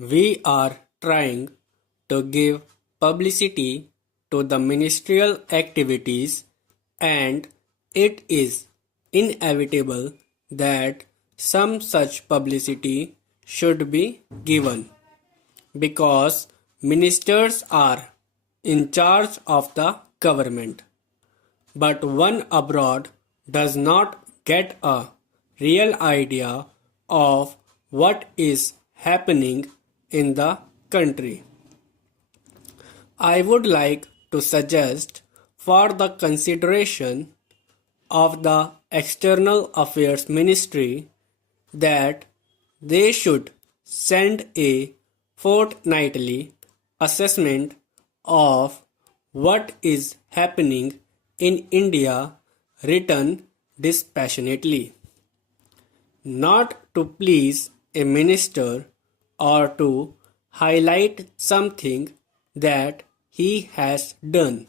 We are trying to give publicity to the ministerial activities, and it is inevitable that some such publicity should be given because ministers are in charge of the government. But one abroad does not get a real idea of what is happening in the country. I would like to suggest for the consideration of the External Affairs Ministry that they should send a fortnightly assessment of what is happening in India written dispassionately, not to please a minister or to highlight something that he has done,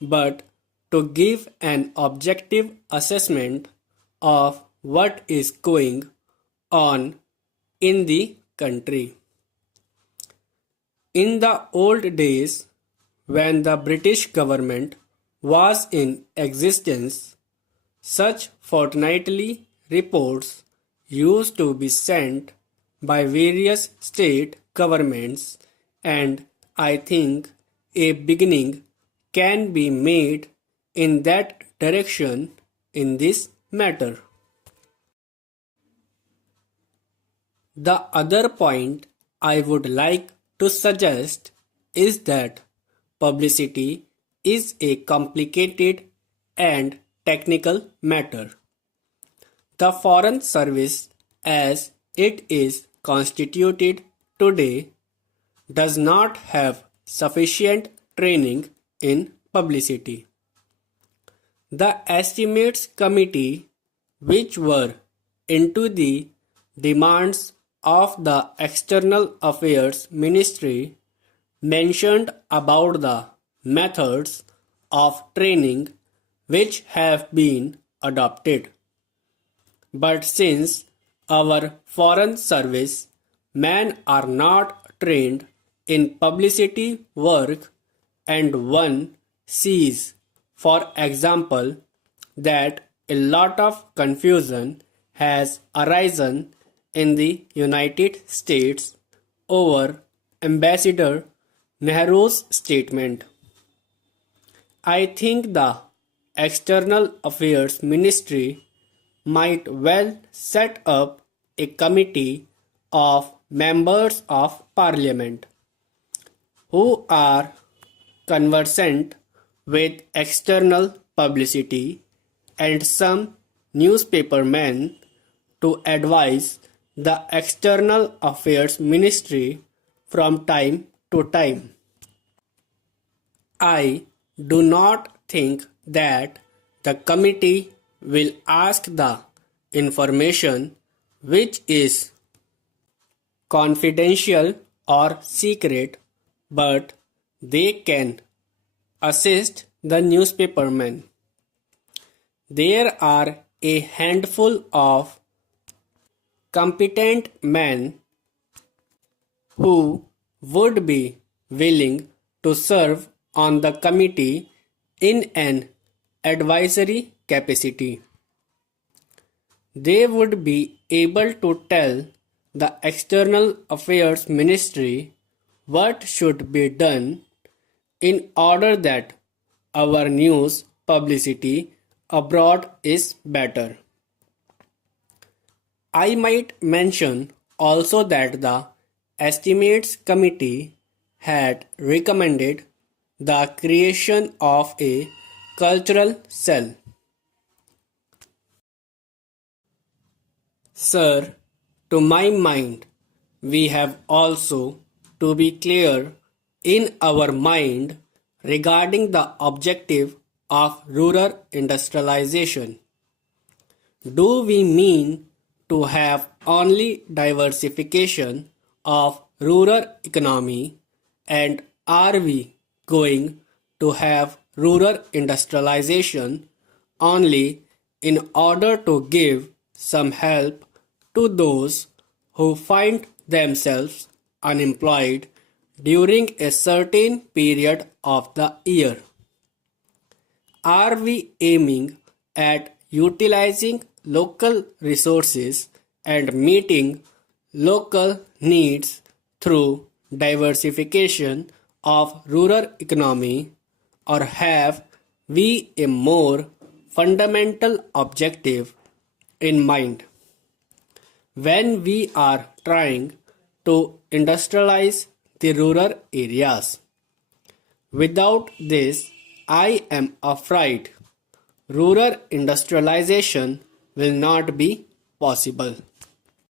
but to give an objective assessment of what is going on in the country. In the old days, when the British government was in existence, such fortnightly reports used to be sent by various state governments, and I think a beginning can be made in that direction in this matter. The other point I would like to suggest is that publicity is a complicated and technical matter. The Foreign Service, as it is constituted today, does not have sufficient training in publicity. The Estimates Committee, which were into the demands of the External Affairs Ministry, mentioned about the methods of training which have been adopted. But since our foreign service men are not trained in publicity work, and one sees, for example, that a lot of confusion has arisen in the United States over Ambassador Nehru's statement, I think the External Affairs Ministry might well set up a committee of members of parliament who are conversant with external publicity and some newspapermen to advise the External Affairs Ministry from time to time. I do not think that the committee will ask the information which is confidential or secret, but they can assist the newspapermen. There are a handful of competent men who would be willing to serve on the committee in an advisory capacity. They would be able to tell the External Affairs Ministry what should be done in order that our news publicity abroad is better. I might mention also that the Estimates Committee had recommended the creation of a cultural cell. Sir, to my mind, we have also to be clear in our mind regarding the objective of rural industrialization. Do we mean to have only diversification of rural economy, and are we going to have rural industrialization only in order to give some help to those who find themselves unemployed during a certain period of the year? Are we aiming at utilizing local resources and meeting local needs through diversification of rural economy, or have we a more fundamental objective in mind when we are trying to industrialize the rural areas? Without this, I am afraid rural industrialization will not be possible.